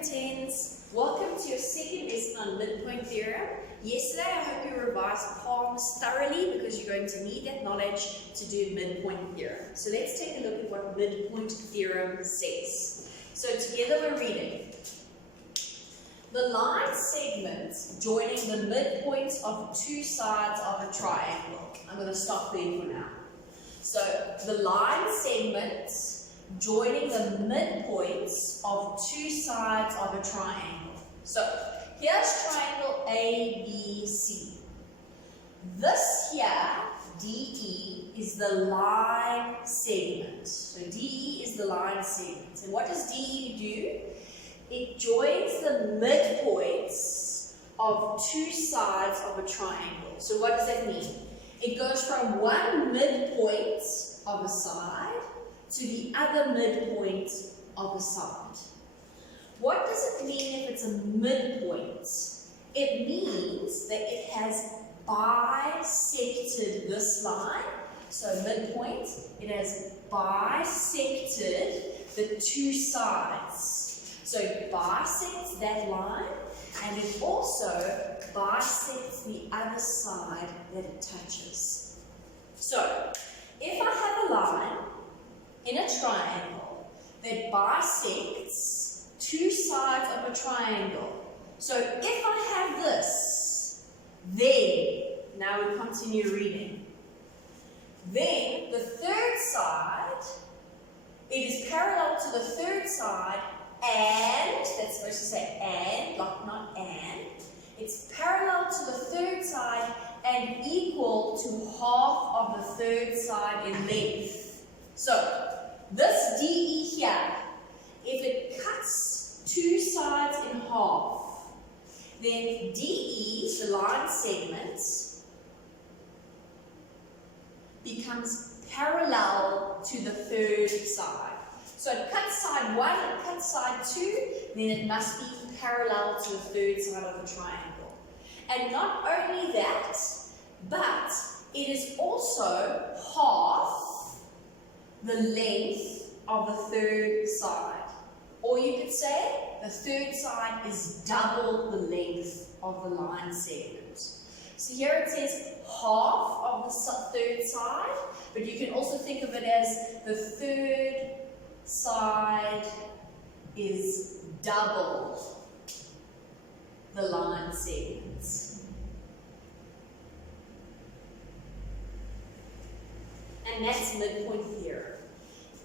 grade 10s. Welcome to your second lesson on midpoint theorem. Yesterday I hope you revised palms thoroughly because you're going to need that knowledge to do midpoint theorem. So let's take a look at what midpoint theorem says. So together we're reading. The line segments joining the midpoints of two sides of a triangle. I'm going to stop there for now. So the line segments joining the midpoints of two sides of a triangle. So here's triangle ABC. This here, DE, is the line segment. So DE is the line segment. And what does DE do? It joins the midpoints of two sides of a triangle. So what does that mean? It goes from one midpoint of a side to the other midpoint of a side. What does it mean if it's a midpoint? It means that it has bisected this line. So midpoint, it has bisected the two sides. So it bisects that line, and it also bisects the other side that it touches. So if I have a line in a triangle that bisects two sides of a triangle. So if I have this, then, now we continue reading. Then the third side, it is parallel to the third side and, that's supposed to say and, not and. It's parallel to the third side and equal to half of the third side in length. So, this DE here, if it cuts two sides in half, then DE, the line segment, becomes parallel to the third side. So it cuts side 1, it cuts side 2, then it must be parallel to the third side of the triangle. And not only that, but it is also half the length of the third side. Or you could say the third side is double the length of the line segment. So here it says half of the third side, but you can also think of it as the third side is double the line segments. And that's midpoint theorem.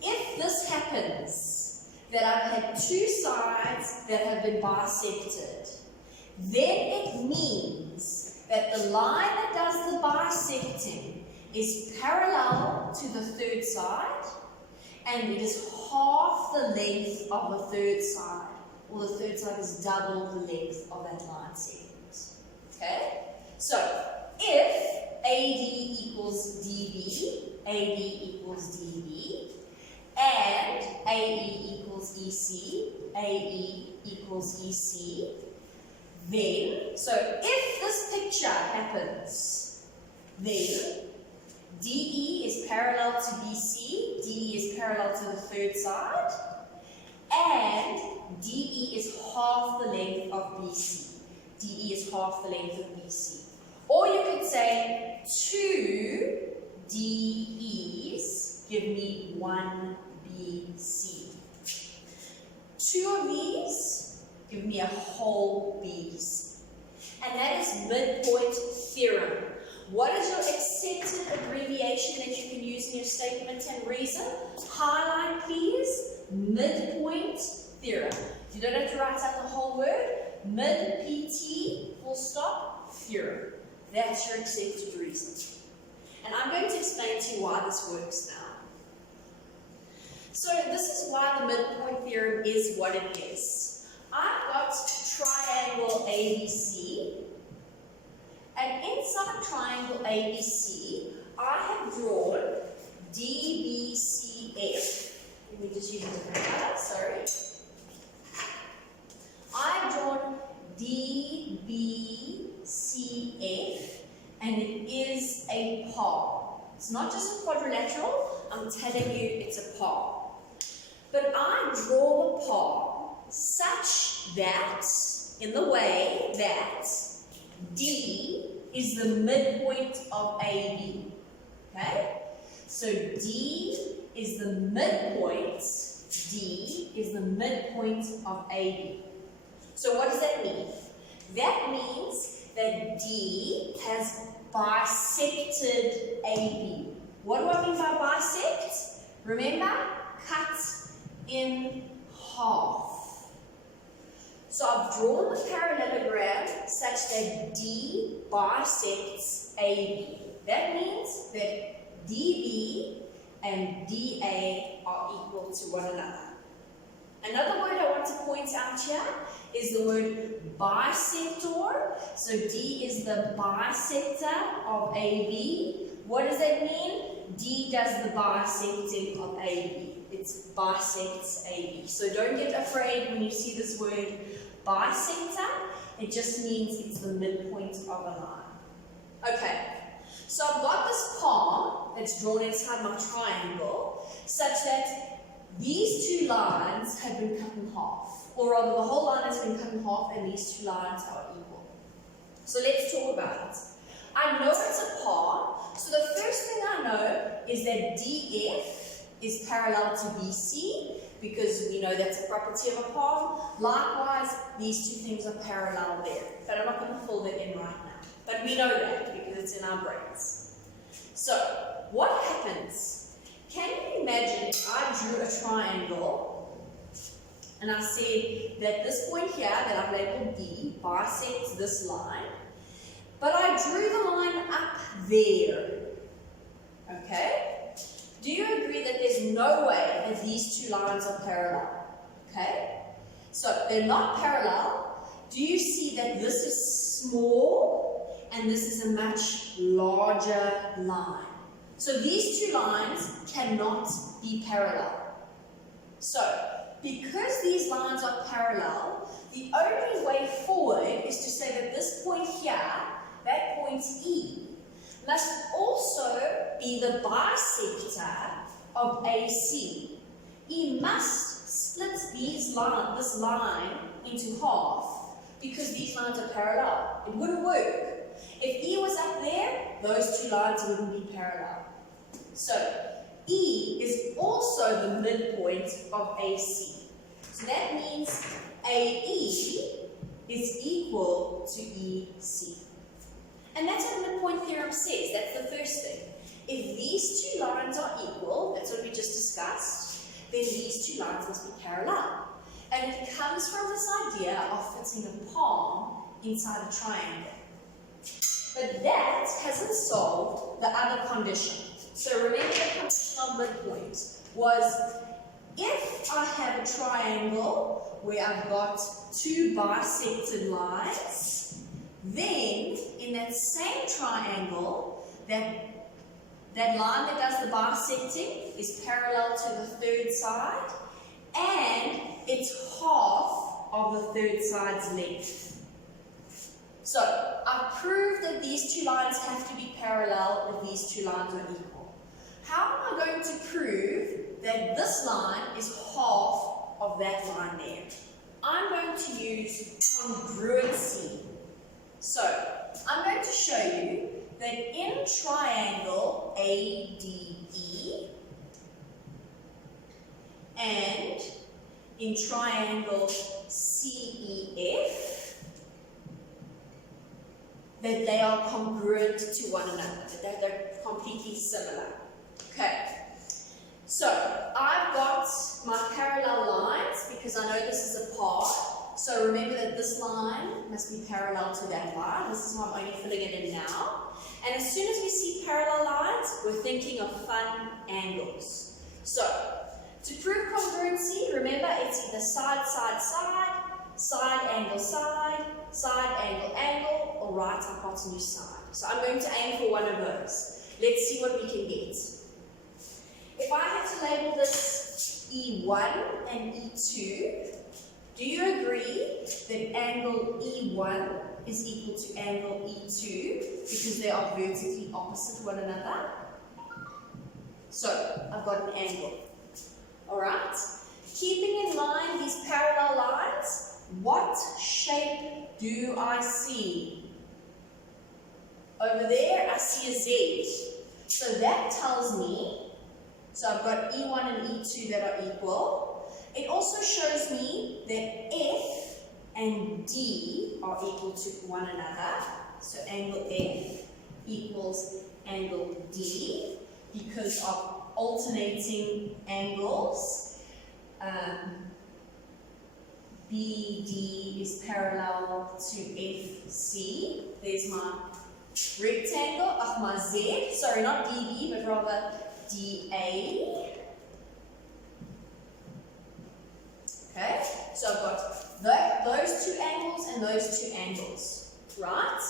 If this happens, that I've had two sides that have been bisected, then it means that the line that does the bisecting is parallel to the third side, and it is half the length of the third side, or the third side is double the length of that line segment. Okay? So, if AD equals DB, AD equals DB, and AE equals EC, AE equals EC, then, so if this picture happens, then DE is parallel to BC, DE is parallel to the third side, and DE is half the length of BC. DE is half the length of BC. Or you could say 2 DEs give me 1 BC. 2 of these give me a whole BC. And that is midpoint theorem. What is your accepted abbreviation that you can use in your statement and reason? Highlight please, midpoint theorem. You don't have to write out the whole word. Mid-PT, full stop, theorem. That's your accepted reason. And I'm going to explain to you why this works now. So this is why the midpoint theorem is what it is. I've got triangle ABC, and inside triangle ABC, I have drawn DBCF. Let me just use a different color, sorry. I've drawn DBCF, and it is a par. It's not just a quadrilateral, I'm telling you it's a par. But I draw the par such that in the way that D is the midpoint of AB. Okay? So D is the midpoint. D is the midpoint of AB. So what does that mean? That means that D has bisected AB. What do I mean by bisect? Remember, cut in half. So I've drawn the parallelogram such that D bisects AB. That means that DB and DA are equal to one another. Another word I want to point out here is the word bisector. So D is the bisector of AB. What does that mean? D does the bisecting of AB. It bisects AB. So don't get afraid when you see this word bisector. It just means it's the midpoint of a line. Okay, so I've got this palm that's drawn inside my triangle such that these two lines have been cut in half, or rather the whole line has been cut in half and these two lines are equal. So let's talk about it. I know it's a palm, so the first thing I know is that DF is parallel to BC, because we know that's a property of a palm. Likewise, these two things are parallel there, but I'm not going to fill that in right now. But we know that because it's in our brains. So, what happens? Can you imagine if I drew a triangle and I said that this point here that I've labeled D bisects this line, but I drew the line up there, okay? Do you agree that there's no way that these two lines are parallel, okay? So they're not parallel. Do you see that this is small and this is a much larger line? So these two lines cannot be parallel. So, because these lines are parallel, the only way forward is to say that this point here, that point E, must also be the bisector of AC. E must split this line into half because these lines are parallel. It wouldn't work. If E was up there, those two lines wouldn't be parallel. So, E is also the midpoint of AC. So that means AE is equal to EC. And that's what the midpoint theorem says. That's the first thing. If these two lines are equal, that's what we just discussed, then these two lines must be parallel. And it comes from this idea of fitting a palm inside a triangle. But that hasn't solved the other condition. So remember the condition of midpoint was if I have a triangle where I've got two bisected lines, then in that same triangle, that line that does the bisecting is parallel to the third side and it's half of the third side's length. So I've proved that these two lines have to be parallel if these two lines are equal. How am I going to prove that this line is half of that line there? I'm going to use congruency. So I'm going to show you that in triangle ADE and in triangle CEF, that they are congruent to one another, that they're completely similar. Okay, so I've got my parallel lines because I know this is a part. So remember that this line must be parallel to that line. This is why I'm only filling it in now. And as soon as we see parallel lines, we're thinking of fun angles. So, to prove congruency, remember it's either side, side, side, side, angle, side, side, angle, angle, or right hypotenuse side. So I'm going to aim for one of those. Let's see what we can get. If I had to label this E1 and E2, do you agree that angle E1 is equal to angle E2 because they are vertically opposite one another? So, I've got an angle. Alright? Keeping in line these parallel lines, what shape do I see? Over there, I see a Z. So that tells me, so I've got E1 and E2 that are equal. It also shows me that F and D are equal to one another. So angle F equals angle D because of alternating angles. BD is parallel to FC. There's my rectangle, my Z, sorry, not DB, but rather DA. Okay, so I've got those two angles and those two angles, right?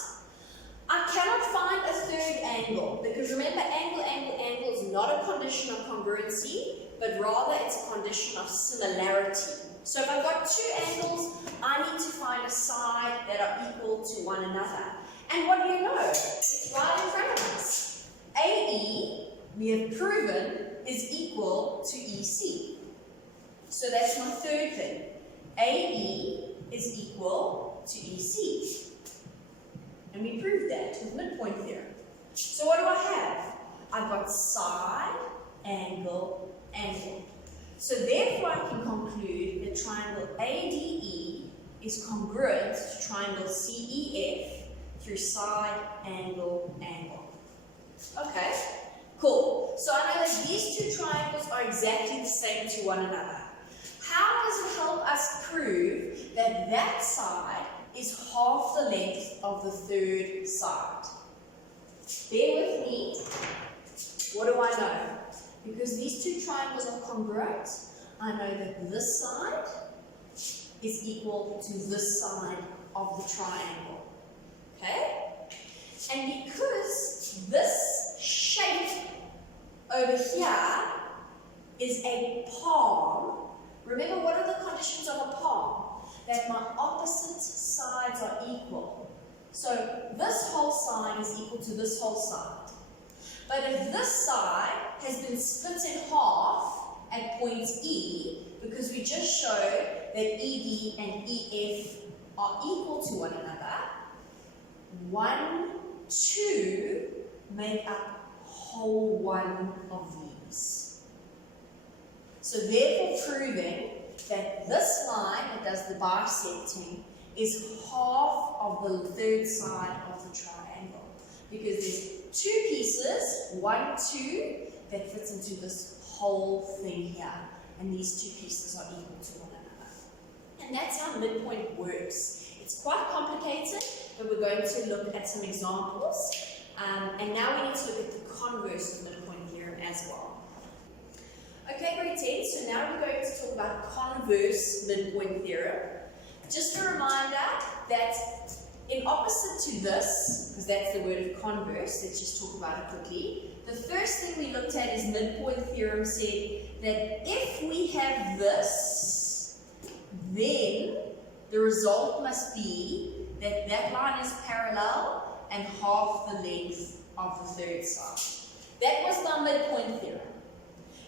I cannot find a third angle because remember, angle is not a condition of congruency, but rather it's a condition of similarity. So if I've got two angles, I need to find a side that are equal to one another. And what do you know? It's right in front of us. AE, we have proven, is equal to EC. So that's my third thing. AE is equal to EC. And we proved that with midpoint theorem. So what do I have? I've got side, angle, angle. So therefore I can conclude that triangle ADE is congruent to triangle CEF through side, angle, angle. Okay, cool. So I know that these two triangles are exactly the same to one another. How does it help us prove that that side is half the length of the third side? Bear with me. What do I know? Because these two triangles are congruent, I know that this side is equal to this side of the triangle. Okay? And because this shape over here is a palm, remember what are the conditions of a palm? That my opposite sides are equal. So this whole side is equal to this whole side. But if this side has been split in half at point E, because we just showed that ED and EF are equal to one another, 1, 2 make up whole one of these. So therefore proving that this line that does the bisecting is half of the third side of the triangle. Because there's two pieces, 1, 2, that fits into this whole thing here. And these two pieces are equal to one another. And that's how midpoint works. It's quite complicated, but we're going to look at some examples. And now we need to look at the converse of midpoint theorem as well. Okay, grade 10, so now we're going to talk about converse midpoint theorem. Just a reminder that in opposite to this, because that's the word of converse, let's just talk about it quickly. The first thing we looked at is midpoint theorem said that if we have this, then the result must be that that line is parallel and half the length of the third side. That was my midpoint theorem.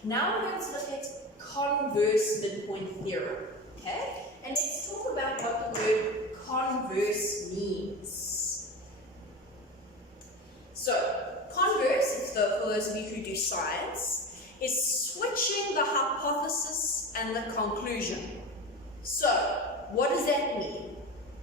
Now we're going to look at converse midpoint theorem. Okay? And let's talk about what the word converse means. So, converse, for those of you who do science, is switching the hypothesis and the conclusion. So, what does that mean?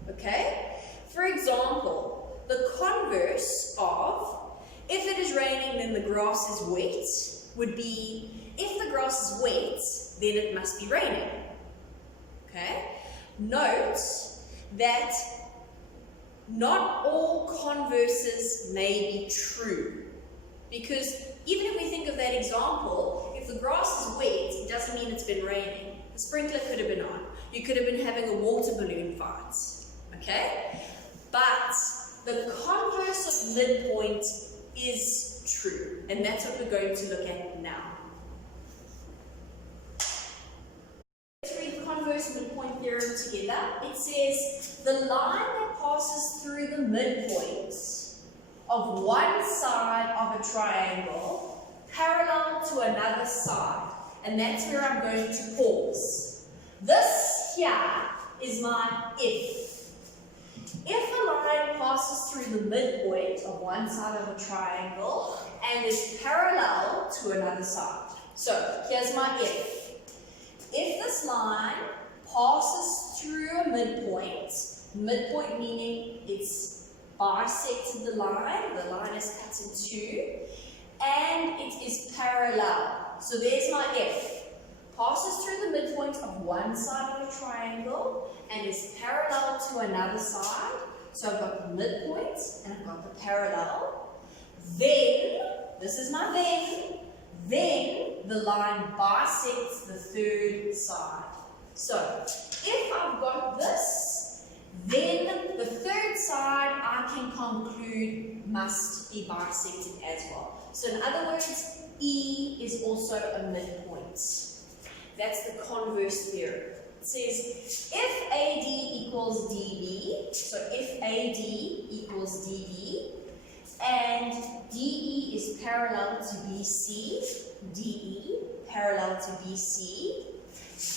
Okay? For example, the converse of if it is raining then the grass is wet would be if the grass is wet then it must be raining. Okay? Note that not all converses may be true. Because even if we think of that example, if the grass is wet, it doesn't mean it's been raining. The sprinkler could have been on. You could have been having a water balloon fight. Okay? But the converse of midpoint is true. And that's what we're going to look at now. Let's read converse midpoint theorem together. It says, the line that passes through the midpoint of one side of a triangle parallel to another side. And that's where I'm going to pause. This here is my if. If a line passes through the midpoint of one side of a triangle and is parallel to another side. So here's my if. If this line passes through a midpoint meaning it's bisected the line is cut in two, and it is parallel. So there's my if. Passes through the midpoint of one side of a triangle and is parallel to another side. So I've got the midpoint and I've got the parallel. Then, this is my then the line bisects the third side. So if I've got this, then the third side I can conclude must be bisected as well. So in other words, E is also a midpoint. That's the converse theorem. It says if AD equals DB, so if AD equals DB, and DE is parallel to BC, DE parallel to BC,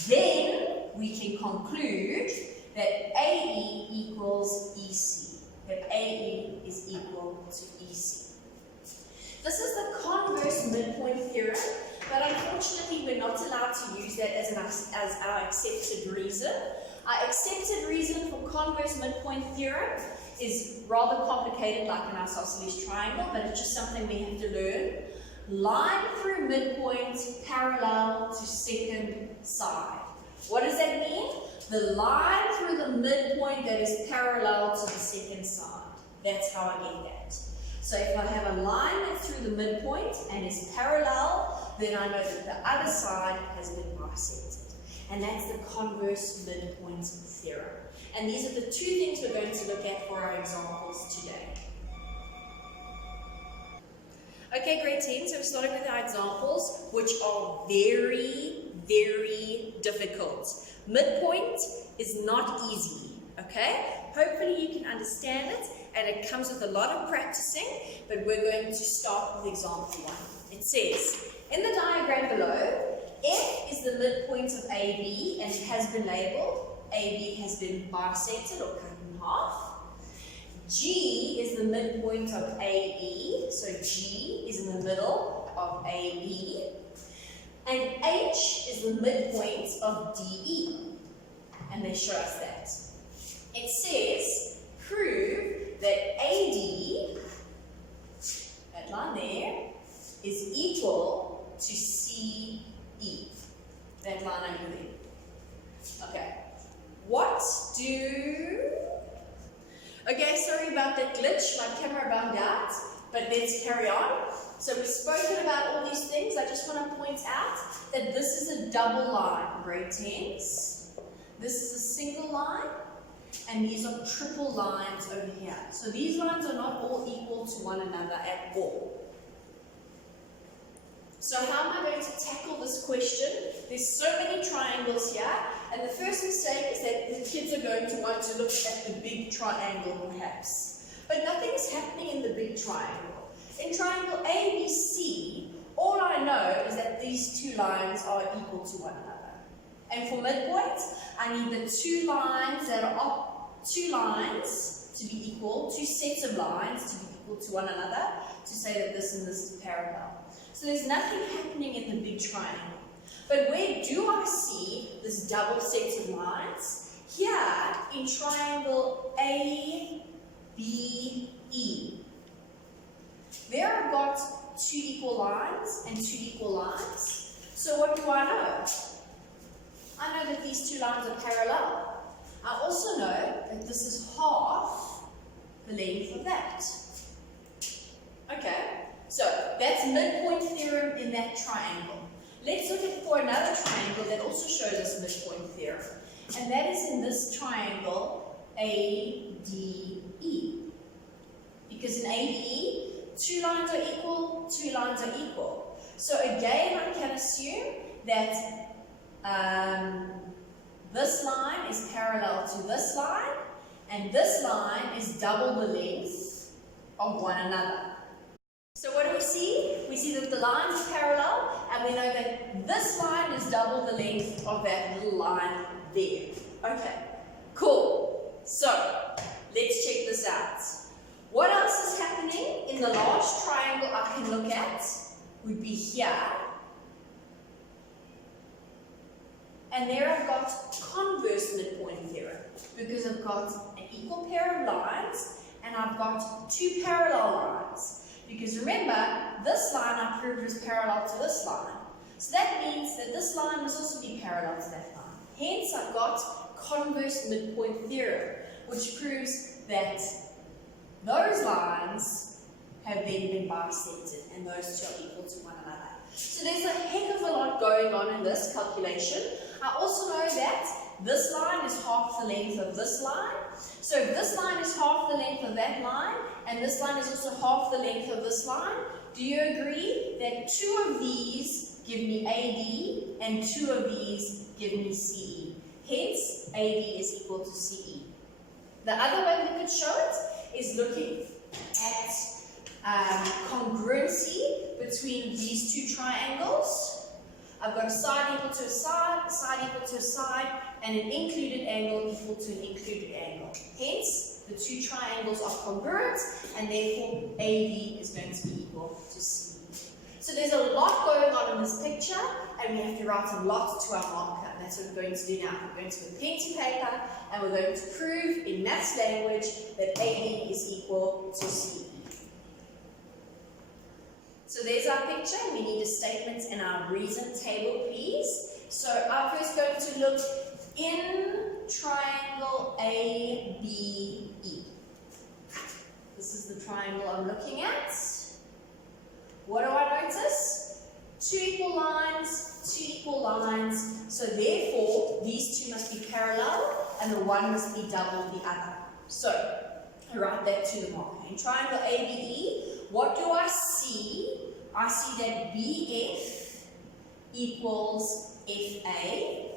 then we can conclude that AE equals EC, that AE is equal to EC. This is the converse midpoint theorem, but unfortunately we're not allowed to use that as our accepted reason. Our accepted reason for converse midpoint theorem is rather complicated, like an isosceles triangle, but it's just something we have to learn. Line through midpoint parallel to second side. What does that mean? The line through the midpoint that is parallel to the second side. That's how I get that. So if I have a line that's through the midpoint and is parallel, then I know that the other side has been bisected. And that's the converse midpoint theorem. And these are the two things we're going to look at for our examples today. Okay, grade 10, so we're starting with our examples, which are very, very difficult. Midpoint is not easy, okay? Hopefully you can understand it, and it comes with a lot of practicing, but we're going to start with example 1. It says, in the diagram below, F is the midpoint of AB, and it has been labeled. AB has been bisected or cut in half. G is the midpoint of AE, so G is in the middle of AE. And H is the midpoint of DE, and they show us that. It says, prove that AD, that line there, is equal to CE, that line over there. Okay, what do... Okay, sorry about that glitch, my camera bummed out, but let's carry on. So we've spoken about all these things. I just want to point out that this is a double line, grade 10s. This is a single line, and these are triple lines over here. So these lines are not all equal to one another at all. So how am I going to tackle this question? There's so many triangles here, and the first mistake is that the kids are going to want to look at the big triangle perhaps. But nothing is happening in the big triangle. In triangle ABC, all I know is that these two lines are equal to one another. And for midpoint, I need the two lines that are two lines to be equal, two sets of lines to be equal to one another, to say that this and this is parallel. So there's nothing happening in the big triangle. But where do I see this double set of lines? Here in triangle ABE. There I've got two equal lines and two equal lines. So what do I know? I know that these two lines are parallel. I also know that this is half the length of that. Okay, so that's midpoint theorem in that triangle. Let's look at for another triangle that also shows us midpoint theorem. And that is in this triangle ADE. Because in ADE, two lines are equal, two lines are equal. So again, I can assume that this line is parallel to this line, and this line is double the length of one another. So what do we see? We see that the lines are parallel, and we know that this line is double the length of that little line there. Okay, would be here. And there I've got converse midpoint theorem, because I've got an equal pair of lines and I've got two parallel lines. Because remember, this line I proved was parallel to this line. So that means that this line must also be parallel to that line. Hence, I've got converse midpoint theorem, which proves that those lines have then been bisected and those two are equal to one another. So there's a heck of a lot going on in this calculation. I also know that this line is half the length of this line. So if this line is half the length of that line, and this line is also half the length of this line, do you agree that two of these give me AD and two of these give me CE? Hence, AD is equal to CE. The other way we could show it is looking at congruency between these two triangles. I've got a side equal to a side equal to a side, and an included angle equal to an included angle. Hence, the two triangles are congruent, and therefore AD is going to be equal to CE. So there's a lot going on in this picture, and we have to write a lot to our marker. And that's what we're going to do now. We're going to put pen to paper, and we're going to prove in maths language that AD is equal to CE. So there's our picture. We need a statement and our reason table, please. So I'm first going to look in triangle ABE. This is the triangle I'm looking at. What do I notice? Two equal lines, two equal lines. So therefore, these two must be parallel, and the one must be double the other. So I write that to the marker. In triangle ABE, what do I see? I see that BF equals FA,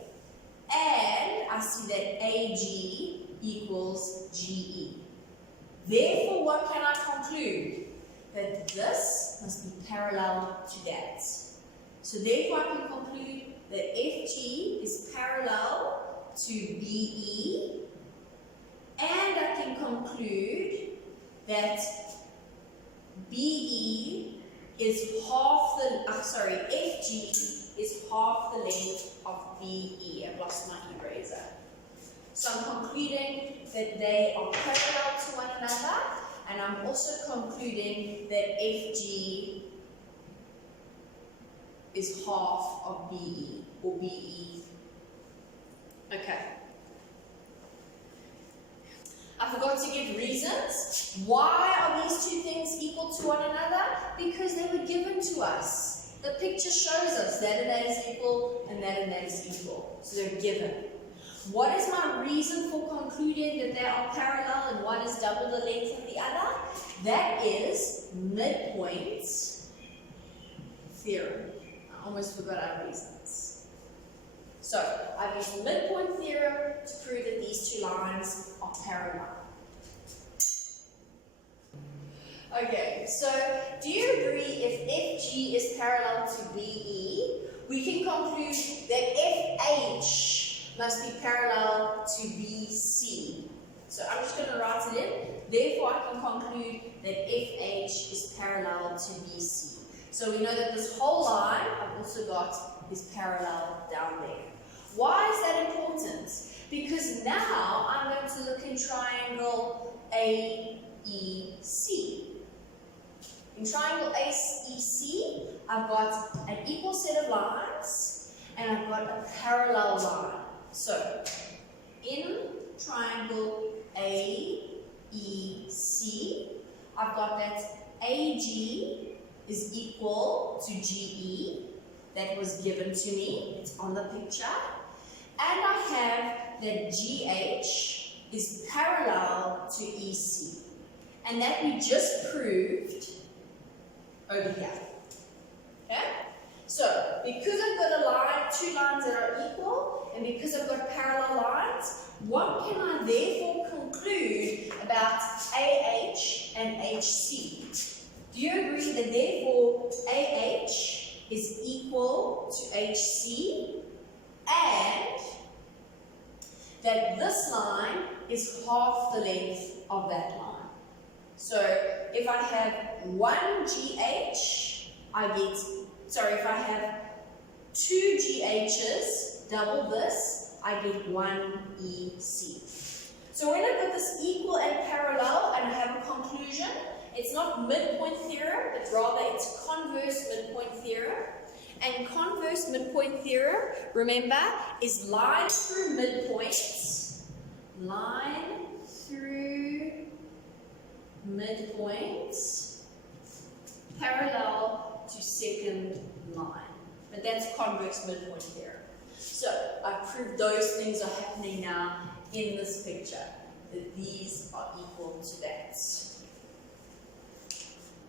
and I see that AG equals GE. Therefore, what can I conclude? That this must be parallel to that. So therefore, I can conclude that FG is parallel to BE, and I can conclude that BE is half the, FG is half the length of BE. I've lost my eraser. So I'm concluding that they are parallel to one another, and I'm also concluding that FG is half of BE, or BE. Okay. I forgot to give reasons. Why are these two things equal to one another? Because they were given to us. The picture shows us that and that is equal and that is equal. So they're given. What is my reason for concluding that they are parallel and one is double the length of the other? That is midpoint theorem. I almost forgot our reasons. So I've used midpoint theorem to prove that these two lines are parallel. Okay, so do you agree if FG is parallel to BE, we can conclude that FH must be parallel to BC. So I'm just going to write it in. Therefore, I can conclude that FH is parallel to BC. So we know that this whole line I've also got is parallel down there. Why is that important? Because now I'm going to look in triangle AEC. In triangle AEC, I've got an equal set of lines and I've got a parallel line. So in triangle AEC, I've got that AG is equal to GE. That was given to me. It's on the picture. And I have that GH is parallel to EC. And that we just proved over here. Okay? So, because I've got a line, two lines that are equal, and because I've got parallel lines, what can I therefore conclude about AH and HC? Do you agree that therefore AH is equal to HC, and that this line is half the length of that line? So if I have one GH, I get if I have 2 GHs, double this, I get 1 EC. So when I put this equal and parallel and I have a conclusion, it's not midpoint theorem, but rather it's converse midpoint theorem. And converse midpoint theorem, remember, is line through midpoint. Line through midpoint parallel to second line. But that's converse midpoint theorem. So I've proved those things are happening now in this picture, that these are equal to that.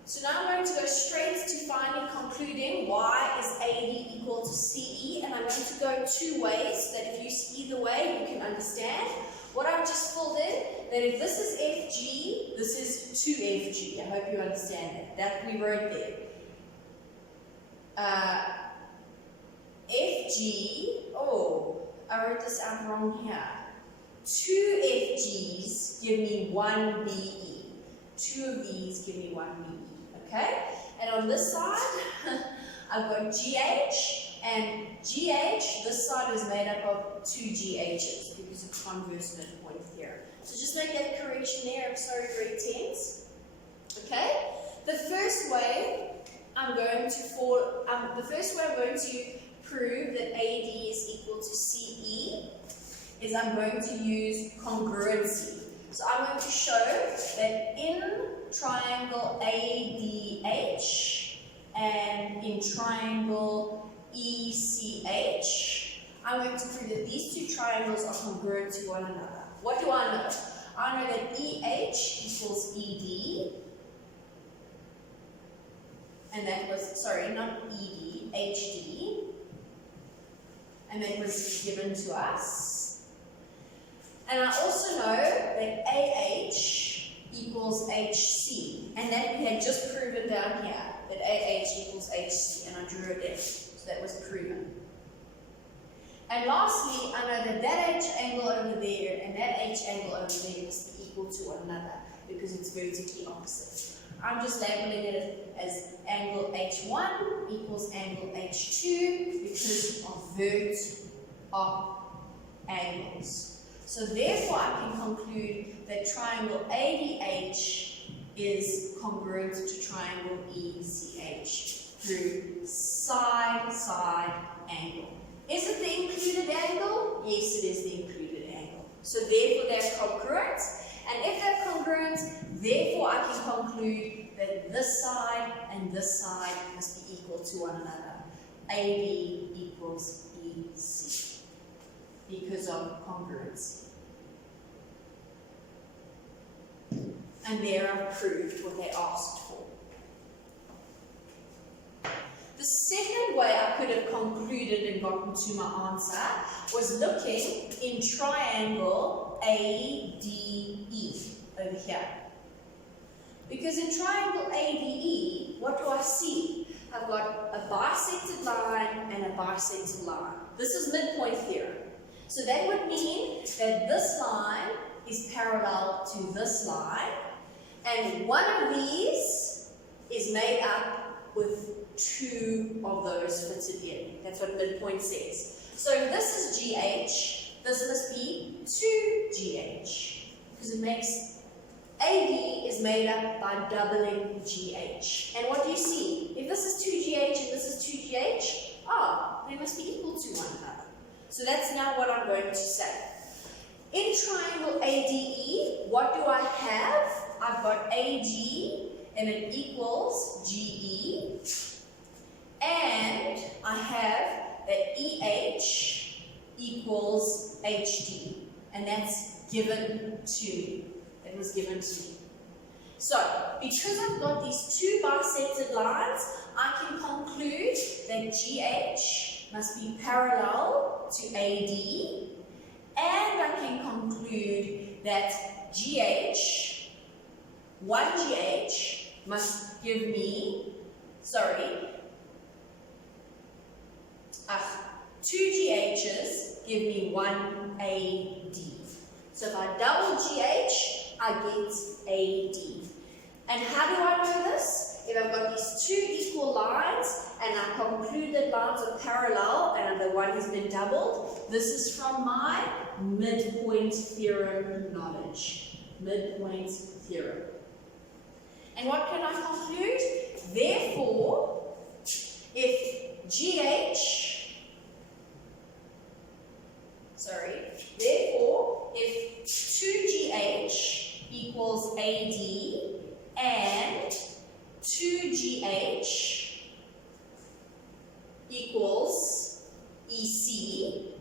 So now I'm going to go straight to finally concluding y is AD equal to CE, and I'm going to go 2 ways, that if you see either way, you can understand. What I've just filled in, that if this is FG, this is 2FG. I hope you understand that. That we wrote there. FG, oh, I wrote this out wrong here. 2 FGs give me 1 BE. 2 of these give me 1 BE. Okay? And on this side, I've got GH, and GH, this side is made up of 2 GHs because of converse midpoint theorem. So just make that correction there. I'm sorry, grade 10s. Okay? The first way I'm going to prove that AD is equal to CE is I'm going to use congruency. So I'm going to show that in triangle ADH and in triangle ECH, I'm going to prove that these 2 triangles are congruent to one another. What do I know? I know that EH equals ED, and that was, sorry, not ED, HD, and that was given to us. And I also know that AH equals HC, and that we had just proven down here, that AH equals HC, and I drew it in, so that was proven. And lastly, I know that that H angle over there and that H angle over there must be equal to one another, because it's vertically opposite. I'm just labeling it as angle H1 equals angle H2 because of vert op angles. So therefore I can conclude that triangle ADH is congruent to triangle ECH through side-side angle. Is it the included angle? Yes, it is the included angle. So therefore they're congruent. And if they're congruent, therefore I can conclude that this side and this side must be equal to one another. AB equals EC because of congruency. And there I've proved what they asked for. The second way I could have concluded and gotten to my answer was looking in triangle ADE over here. Because in triangle ADE, what do I see? I've got a bisected line and a bisected line. This is midpoint theorem. So that would mean that this line is parallel to this line, and one of these is made up with 2 of those fitted in. That's what midpoint says. So if this is GH, this must be 2GH, because it makes AD is made up by doubling GH. And what do you see? If this is 2GH and this is 2GH, they must be equal to one another. So that's now what I'm going to say. In triangle ADE, what do I have? I've got AG, and it equals GE. And I have that EH equals HD. And that's given to me. It was given to me. So, because I've got these 2 bisected lines, I can conclude that GH must be parallel to AD, and I can conclude that one GH must give me, 2 GHs give me 1 AD. So if I double GH, I get AD. And how do I know this? if I've got these two equal lines and I conclude that lines are parallel and the one has been doubled, this is from my midpoint theorem knowledge. Midpoint theorem. And what can I conclude? Therefore, if if 2GH equals AD and 2GH equals EC,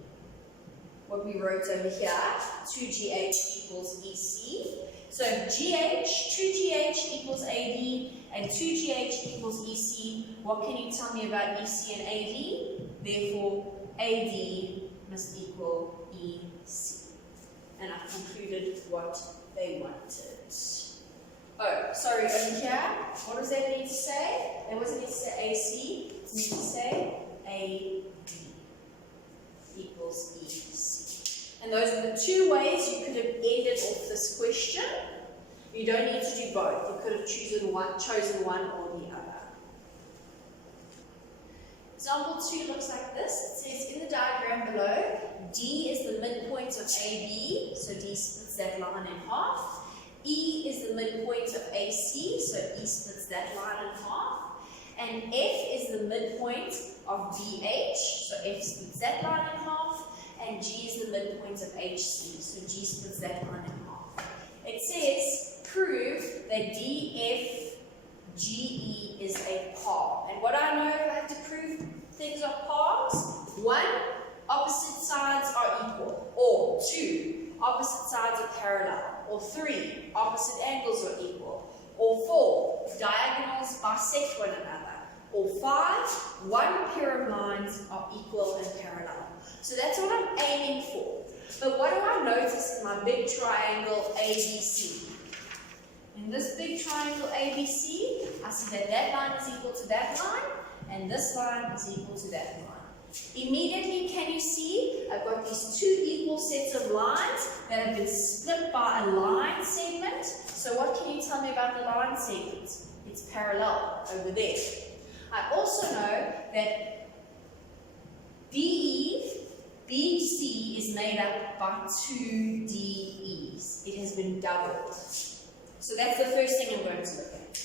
what we wrote over here, 2GH equals EC. So if 2GH equals AD and 2GH equals EC, what can you tell me about EC and AD? Therefore, AD must equal EC. And I've concluded what they wanted. Oh, sorry, over here, what does that need to say? That wasn't need to say AC, it needs to say AD equals EC. And those are the two ways you could have ended off this question. You don't need to do both. You could have chosen one or the other. Example 2 looks like this. It says in the diagram below, D is the midpoint of AB, so D splits that line in half. E is the midpoint of AC, so E splits that line in half. And F is the midpoint of BH, so F splits that line in half. And G is the midpoint of HC, so G splits that line in half. It says, prove that DFGE is a par. And what I know if I have to prove things are pars, 1, opposite sides are equal, or 2, opposite sides are parallel, or 3, opposite angles are equal, or 4, diagonals bisect one another, or 5, one pair of lines are equal and parallel. So that's what I'm aiming for. But what do I notice in my big triangle ABC? In this big triangle ABC, I see that that line is equal to that line, and this line is equal to that line. Immediately, can you see? I've got these two equal sets of lines that have been split by a line segment. So what can you tell me about the line segment? It's parallel over there. I also know that BC is made up by 2 DEs. It has been doubled. So that's the first thing I'm going to look at.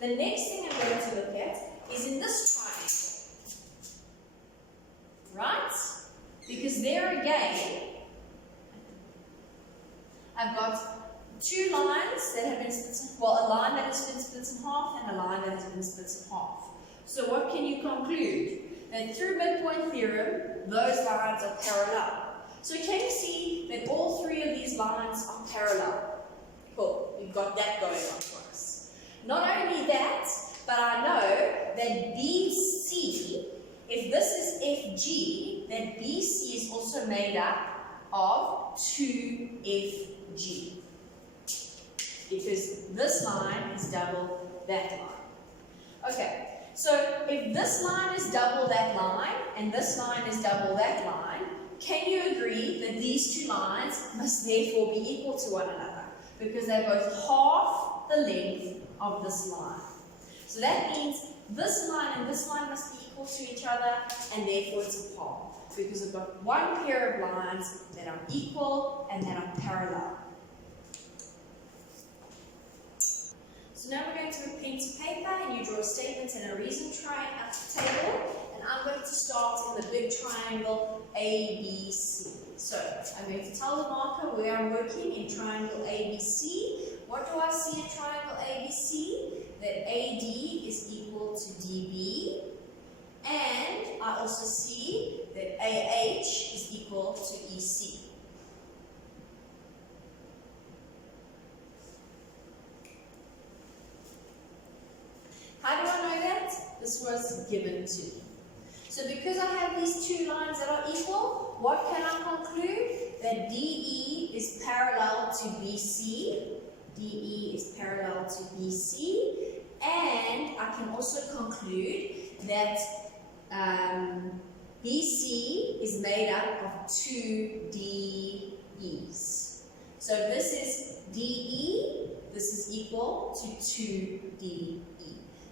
The next thing I'm going to look at is in this triangle. Right? Because there again, I've got two lines that have been split in, well, a line that has been split in half and a line that has been split in half. So what can you conclude? That through midpoint theorem, those lines are parallel. So can you see that all three of these lines are parallel? Cool, we've got that going on for us. Not only that, but I know that BC, if this is FG, then BC is also made up of 2FG. Because this line is double that line. Okay. So if this line is double that line, and this line is double that line, can you agree that these two lines must therefore be equal to one another? Because they're both half the length of this line. So that means this line and this line must be equal to each other, and therefore it's a par. Because we've got one pair of lines that are equal and that are parallel. So now we're going to put pen to paper and you draw a statement and a reason table. And I'm going to start in the big triangle ABC. So I'm going to tell the marker where I'm working in triangle ABC. What do I see in triangle ABC? That AD is equal to DB. And I also see that AH is equal to EC. How do I know that? This was given to me. So because I have these two lines that are equal, what can I conclude? That DE is parallel to BC. DE is parallel to BC. And I can also conclude that BC is made up of 2 DEs. So if this is DE, this is equal to 2 DE.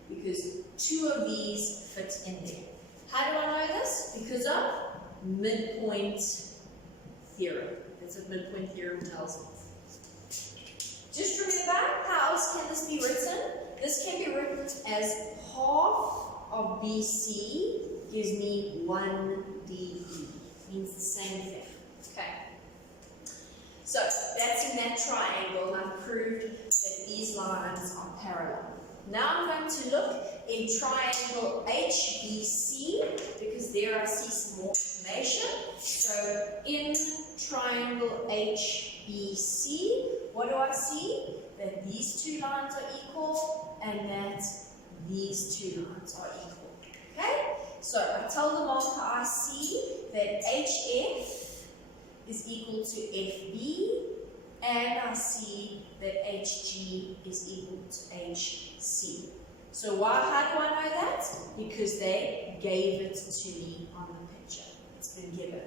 because two of these fit in there. How do I know this? Because of midpoint theorem. That's what midpoint theorem tells me. Just remember, how else can this be written? This can be written as half of BC gives me 1 DE. Means the same thing. Okay. So that's in that triangle, and I've proved that these lines are parallel. Now I'm going to look in triangle HBC, because there I see some more information. So in triangle HBC, what do I see? That these two lines are equal, and that these two lines are equal. Okay? So I tell the marker I see that HF is equal to FB, and I see that HG is equal to HC. So how do I know that? Because they gave it to me on the picture. It's been given.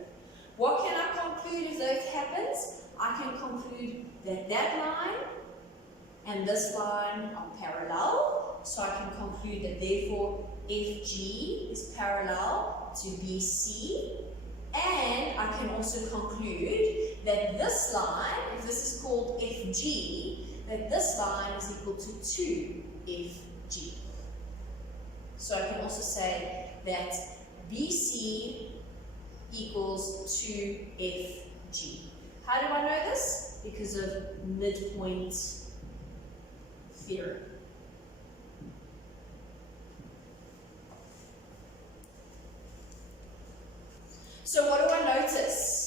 What can I conclude if that happens? I can conclude that that line and this line are parallel. So I can conclude that therefore FG is parallel to BC. And I can also conclude that this line, if this is called FG, that this line is equal to 2FG. So I can also say that BC equals 2FG. How do I know this? Because of midpoint theorem. So what do I notice?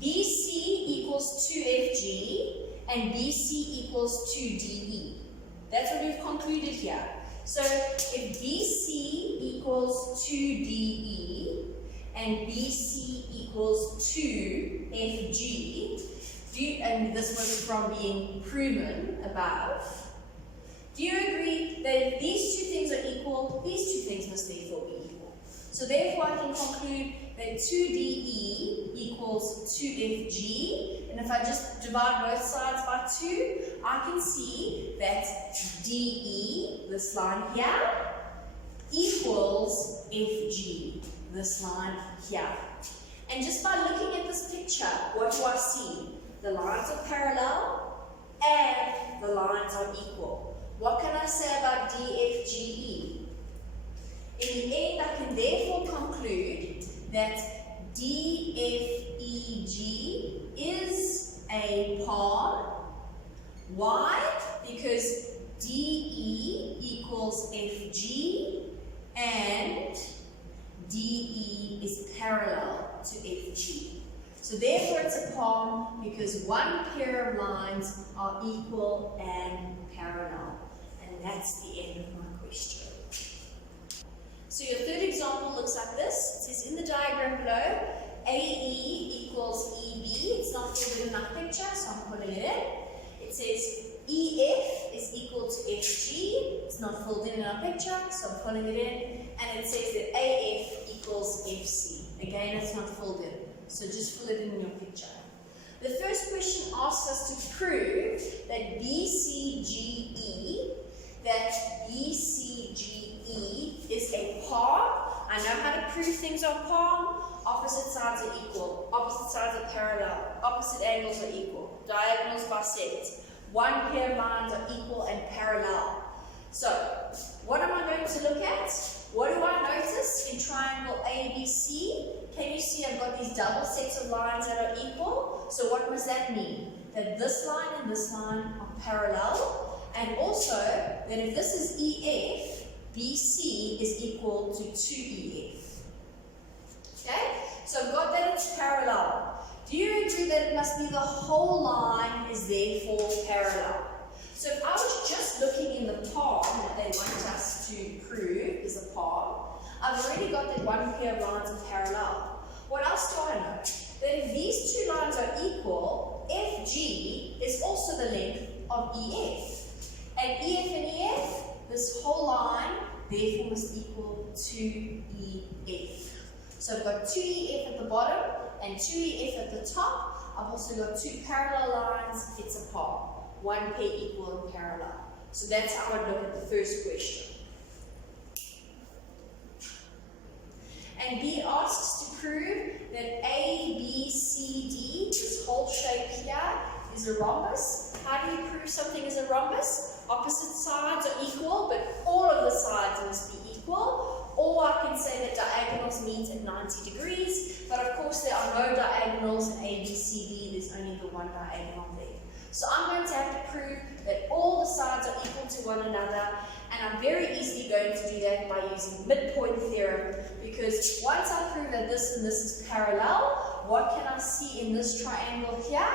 BC equals 2FG and BC equals 2DE. That's what we've concluded here. So if BC equals 2DE and BC equals 2FG, and this was from being proven above, do you agree that if these two things are equal, these two things must therefore be equal? So therefore I can conclude that 2DE equals 2FG, and if I just divide both sides by 2, I can see that DE, this line here, equals FG, this line here. And just by looking at this picture, what do I see? The lines are parallel and the lines are equal. What can I say about DFGE? In the end, I can therefore conclude that DFEG is a palm. Why? Because DE equals FG and DE is parallel to FG. So therefore it's a palm because one pair of lines are equal and parallel. And that's the end of my question. So your third example looks like this. It says in the diagram below, AE equals EB. It's not filled in our picture, so I'm putting it in. It says EF is equal to FG. It's not filled in our picture, so I'm putting it in. And it says that AF equals FC. Again, it's not filled in, so just fill it in your picture. The first question asks us to prove that BCGE is a palm. I know how to prove things are palm. Opposite sides are equal. Opposite sides are parallel. Opposite angles are equal. Diagonals bisect. One pair of lines are equal and parallel. So, what am I going to look at? What do I notice in triangle ABC? Can you see I've got these double sets of lines that are equal? So what must that mean? That this line and this line are parallel. And also, that if this is EF, BC is equal to 2EF. Okay? So I've got that it's parallel. Do you agree that it must be the whole line is therefore parallel? So if I was just looking in the palm that they want us to prove is a palm, I've already got that one pair of lines are parallel. What else do I know? That if these two lines are equal, FG is also the length of EF. And EF and EF, this whole line, therefore must equal 2EF. So I've got 2EF at the bottom and 2EF at the top. I've also got two parallel lines. It's a palm. One pair equal and parallel. So that's how I look at the first question. And B asks to prove that A, B, C, D, this whole shape here, is a rhombus. How do you prove something is a rhombus? Opposite sides are equal, but all of the sides must be equal. Or I can say that diagonals meet at 90 degrees, but of course there are no diagonals in A, B, C, D, there's only the one diagonal there. So I'm going to have to prove that all the sides are equal to one another, and I'm very easily going to do that by using midpoint theorem, because once I prove that this and this is parallel, what can I see in this triangle here?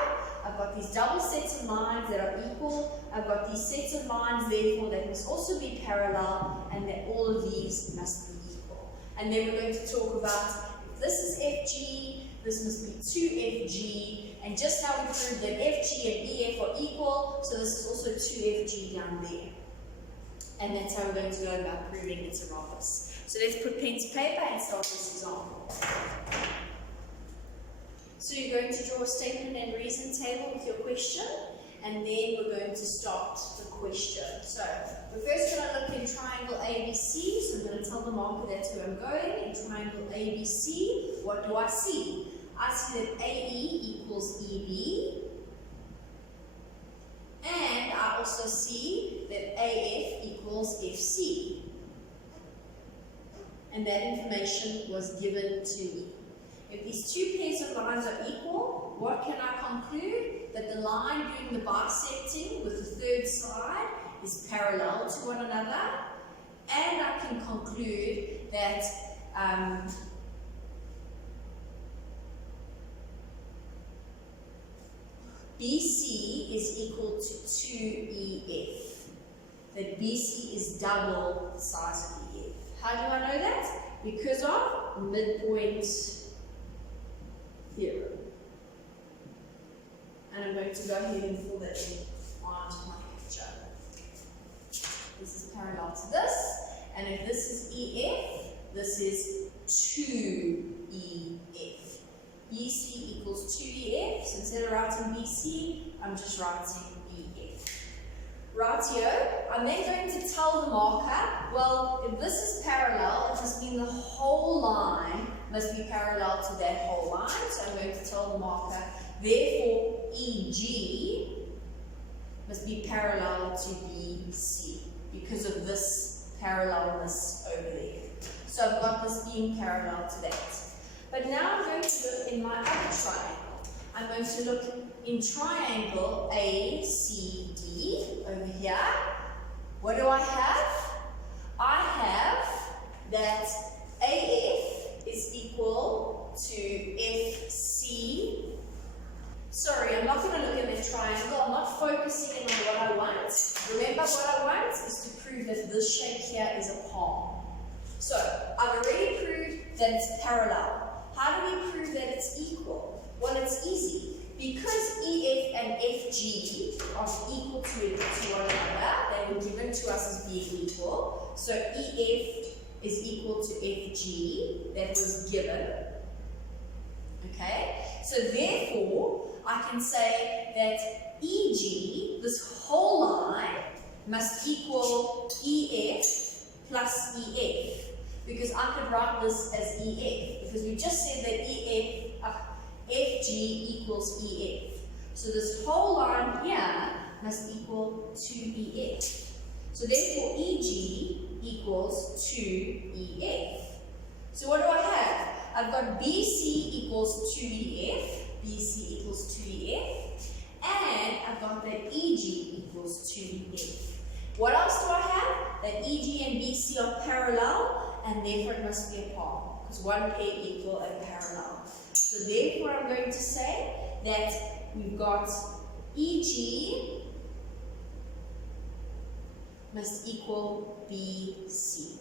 I've got these double sets of lines that are equal, I've got these sets of lines therefore that must also be parallel, and that all of these must be equal. And then we're going to talk about if this is FG, this must be 2FG, and just now we proved that FG and EF are equal, so this is also 2FG down there. And that's how we're going to go about proving it's a rhombus. So let's put pen to paper and start this example. So you're going to draw a statement and reason table with your question, and then we're going to start the question. So we're first going to look in triangle ABC, so I'm going to tell the marker that's where I'm going. In triangle ABC, what do I see? I see that AE equals EB, and I also see that AF equals FC. And that information was given to me. If these two pairs of lines are equal, what can I conclude? That the line doing the bisecting with the third side is parallel to one another, and I can conclude that BC is equal to 2EF. That BC is double the size of EF. How do I know that? Because of midpoint theorem. And I'm going to go ahead and fill that in onto my picture. This is parallel to this, and if this is EF, this is 2EF. BC equals 2EF, so instead of writing BC, I'm just writing EF. Rightio, I'm then going to tell the marker, well, if this is parallel, it must mean the whole line must be parallel to that whole line, so I'm going to tell the marker, therefore EG must be parallel to BC because of this parallelness over there. So I've got this being parallel to that. But now I'm going to look in my other triangle. I'm going to look in triangle ACD over here. What do I have? I have that AF is equal to FC. Sorry, I'm not going to look at the triangle. I'm not focusing in on what I want. Remember, what I want is to prove that this shape here is a palm. So I've already proved that it's parallel. How do we prove that it's equal? Well, it's easy. Because EF and FG are equal to one another, they were given to us as being equal. So EF is equal to FG, that was given. Okay? So therefore, I can say that EG, this whole line, must equal EF plus EF. Because I could write this as EF, because we just said that FG equals EF. So this whole line here must equal 2EF. So therefore EG equals 2EF. So what do I have? I've got BC equals 2EF, BC equals 2EF, and I've got that EG equals 2EF. What else do I have? That EG and BC are parallel, and therefore it must be a palm, because one pair equal and parallel. So therefore I'm going to say that we've got EG must equal BC.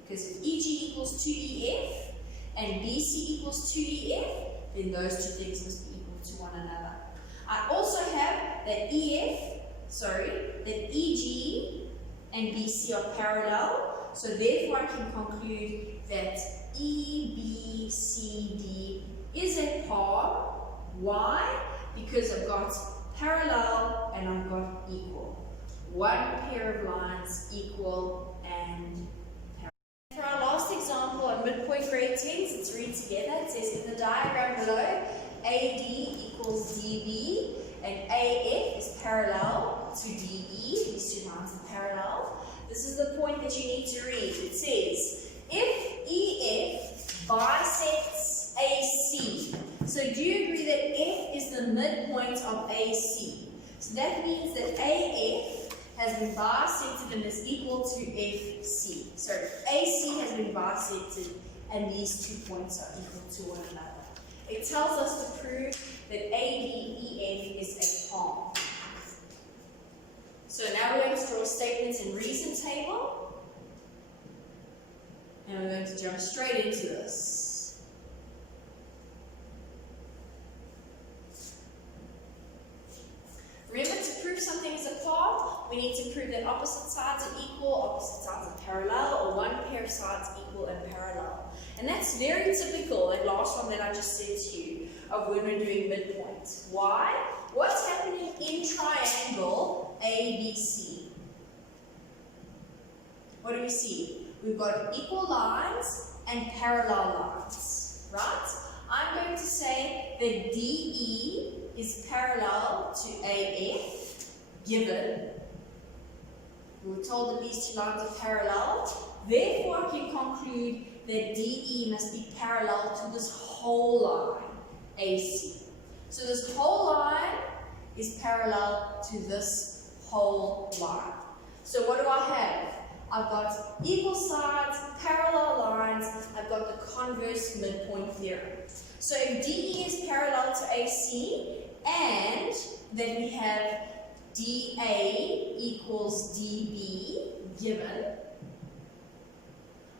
Because if EG equals 2EF and BC equals 2EF, then those two things must be equal to one another. I also have that that EG and BC are parallel. So therefore I can conclude that EBCD is a palm. Why? Because I've got parallel and I've got equal. One pair of lines equal and parallel. For our last example on midpoint parallel to DE. These two lines are parallel. This is the point that you need to read. It says, if EF bisects AC. So do you agree that F is the midpoint of AC? So that means that AF has been bisected and is equal to FC. Sorry, AC has been bisected and these 2 points are equal to one another. It tells us to prove that ABEF is a palm. So now we're going to draw statements in reason table. And we're going to jump straight into this. Remember, to prove something is a palm, we need to prove that opposite sides are equal, opposite sides are parallel, or one pair of sides equal and parallel. And that's very typical, that last one that I just said to you, of when we're doing midpoint. Why? What's happening in triangle ABC? What do we see? We've got equal lines and parallel lines, right? I'm going to say that DE is parallel to AF, given we were told that these two lines are parallel. Therefore, I can conclude that DE must be parallel to this whole line, AC. So this whole line is parallel to this whole line. So what do I have? I've got equal sides, parallel lines, I've got the converse midpoint theorem. So if DE is parallel to AC, and then we have DA equals DB given,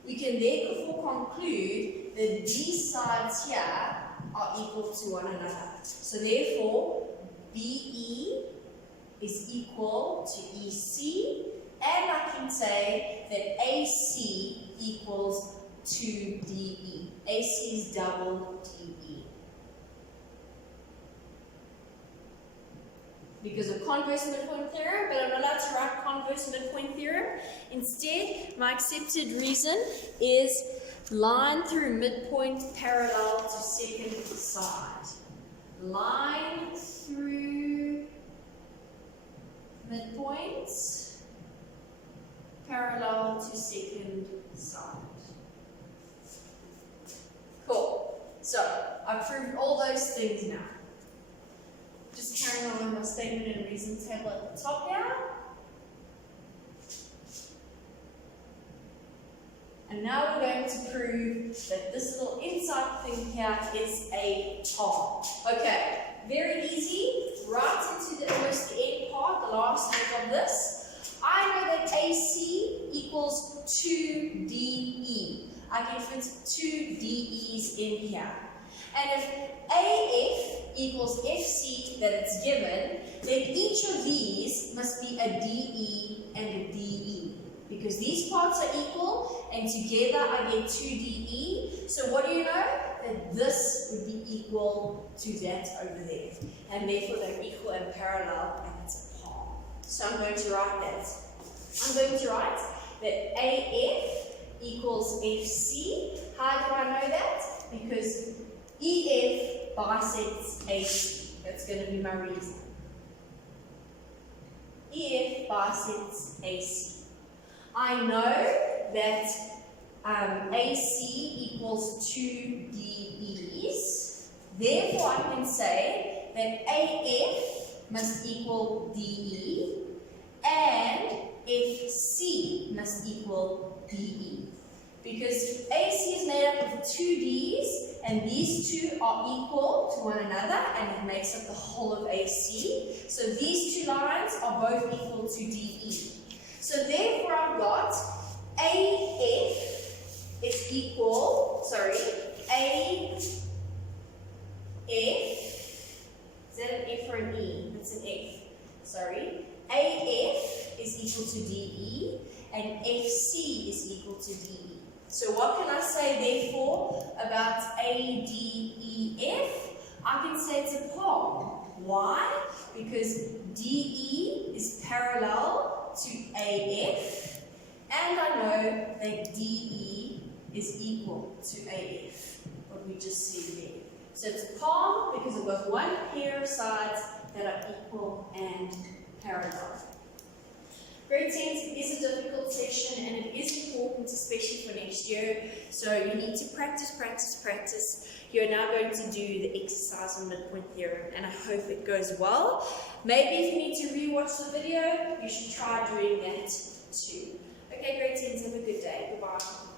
we can therefore conclude that these sides here are equal to one another. So therefore, BE is equal to EC, and I can say that AC equals 2DE. AC is double DE. Because of converse midpoint theorem, but I'm not allowed to write converse midpoint theorem. Instead, my accepted reason is line through midpoint parallel to second side. Line through midpoint parallel to second side. Cool. So, I've proved all those things now. Just carrying on with my statement and reason table at the top here. And now we're going to prove that this little inside thing here is a palm. Okay, very easy. Right into the almost the end part, the last step of this. I know that AC equals 2DE. I can fit 2 DEs in here. And if AF equals FC that it's given, then each of these must be a DE and a DE. Because these parts are equal, and together I get 2DE. So what do you know? That this would be equal to that over there. And therefore they're equal and parallel, and it's a palm. So I'm going to write that. I'm going to write that AF equals FC. How do I know that? Because EF bisects AC. That's going to be my reason. EF bisects AC. I know that AC equals 2 DEs. Therefore, I can say that AF must equal DE and FC must equal DE. Because AC is made up of 2 D's, and these two are equal to one another, and it makes up the whole of AC. So these two lines are both equal to DE. So therefore I've got AF is equal, AF, is that an F or an E? It's an F, AF is equal to DE, and FC is equal to DE. So what can I say therefore about ADEF? I can say it's a palm. Why? Because DE is parallel to AF, and I know that DE is equal to AF, what we just said there. So it's a palm because I've got one pair of sides that are equal and parallel. Grade 10 is a difficult session and it is important, especially for next year. So you need to practice, practice, practice. You're now going to do the exercise on midpoint theorem and I hope it goes well. Maybe if you need to re-watch the video, you should try doing that too. Okay, grade 10s, have a good day. Goodbye.